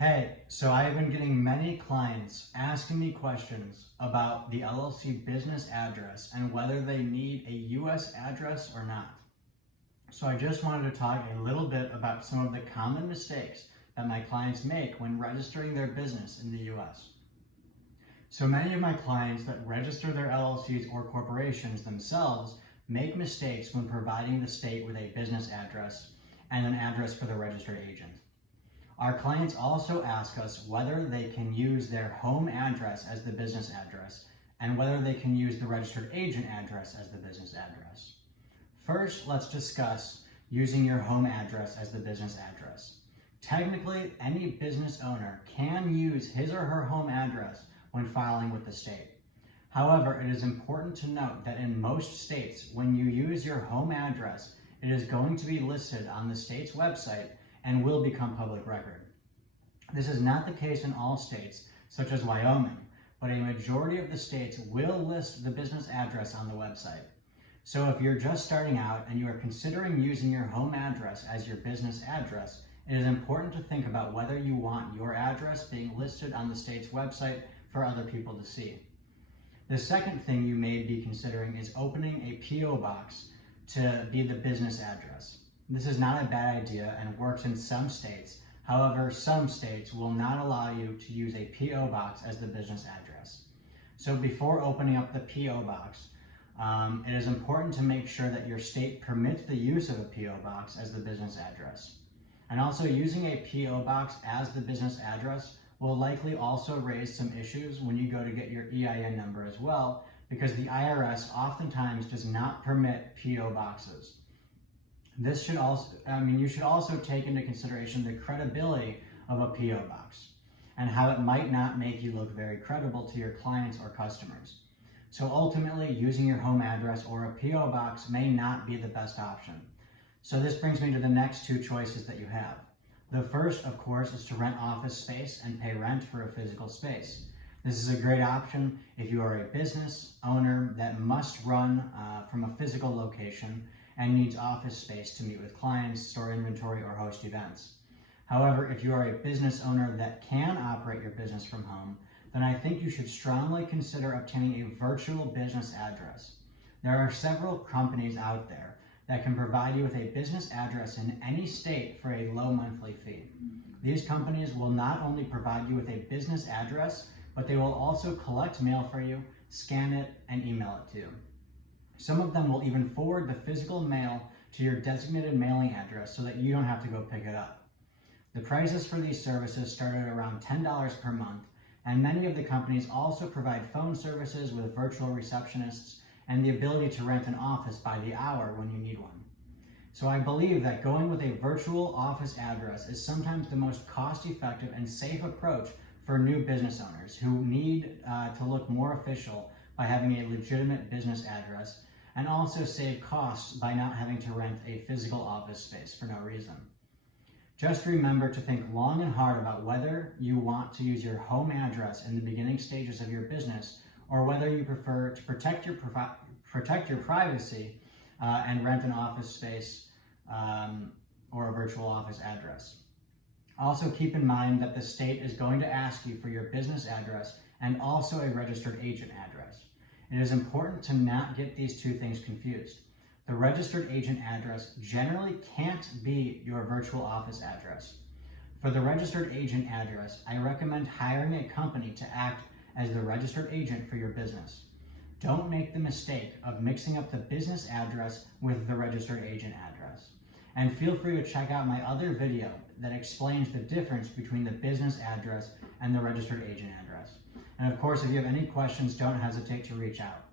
Hey, so I've been getting many clients asking me questions about the LLC business address and whether they need a US address or not. So I just wanted to talk a little bit about some of the common mistakes that my clients make when registering their business in the US. So many of my clients that register their LLCs or corporations themselves make mistakes when providing the state with a business address and an address for the registered agent. Our clients also ask us whether they can use their home address as the business address and whether they can use the registered agent address as the business address. First, let's discuss using your home address as the business address. Technically, any business owner can use his or her home address when filing with the state. However, it is important to note that in most states, when you use your home address, it is going to be listed on the state's website and will become public record. This is not the case in all states, such as Wyoming, but a majority of the states will list the business address on the website. So if you're just starting out and you are considering using your home address as your business address, it is important to think about whether you want your address being listed on the state's website for other people to see. The second thing you may be considering is opening a P.O. box to be the business address. This is not a bad idea and works in some states. However, some states will not allow you to use a P.O. box as the business address. So before opening up the P.O. box, it is important to make sure that your state permits the use of a P.O. box as the business address. And also, using a P.O. box as the business address will likely also raise some issues when you go to get your EIN number as well, because the IRS oftentimes does not permit P.O. boxes. This should also, you should also take into consideration the credibility of a P.O. box and how it might not make you look very credible to your clients or customers. So ultimately, using your home address or a P.O. box may not be the best option. So this brings me to the next two choices that you have. The first, of course, is to rent office space and pay rent for a physical space. This is a great option if you are a business owner that must run from a physical location and needs office space to meet with clients, store inventory, or host events. However, if you are a business owner that can operate your business from home, then I think you should strongly consider obtaining a virtual business address. There are several companies out there that can provide you with a business address in any state for a low monthly fee. These companies will not only provide you with a business address, but they will also collect mail for you, scan it, and email it to you. Some of them will even forward the physical mail to your designated mailing address so that you don't have to go pick it up. The prices for these services start at around $10 per month, and many of the companies also provide phone services with virtual receptionists and the ability to rent an office by the hour when you need one. So I believe that going with a virtual office address is sometimes the most cost-effective and safe approach for new business owners who need to look more official by having a legitimate business address, and also save costs by not having to rent a physical office space for no reason. Just remember to think long and hard about whether you want to use your home address in the beginning stages of your business, or whether you prefer to protect your privacy and rent an office space or a virtual office address. Also keep in mind that the state is going to ask you for your business address and also a registered agent address. It is important to not get these two things confused. The registered agent address generally can't be your virtual office address. For the registered agent address, I recommend hiring a company to act as the registered agent for your business. Don't make the mistake of mixing up the business address with the registered agent address. And feel free to check out my other video that explains the difference between the business address and the registered agent address. And of course, if you have any questions, don't hesitate to reach out.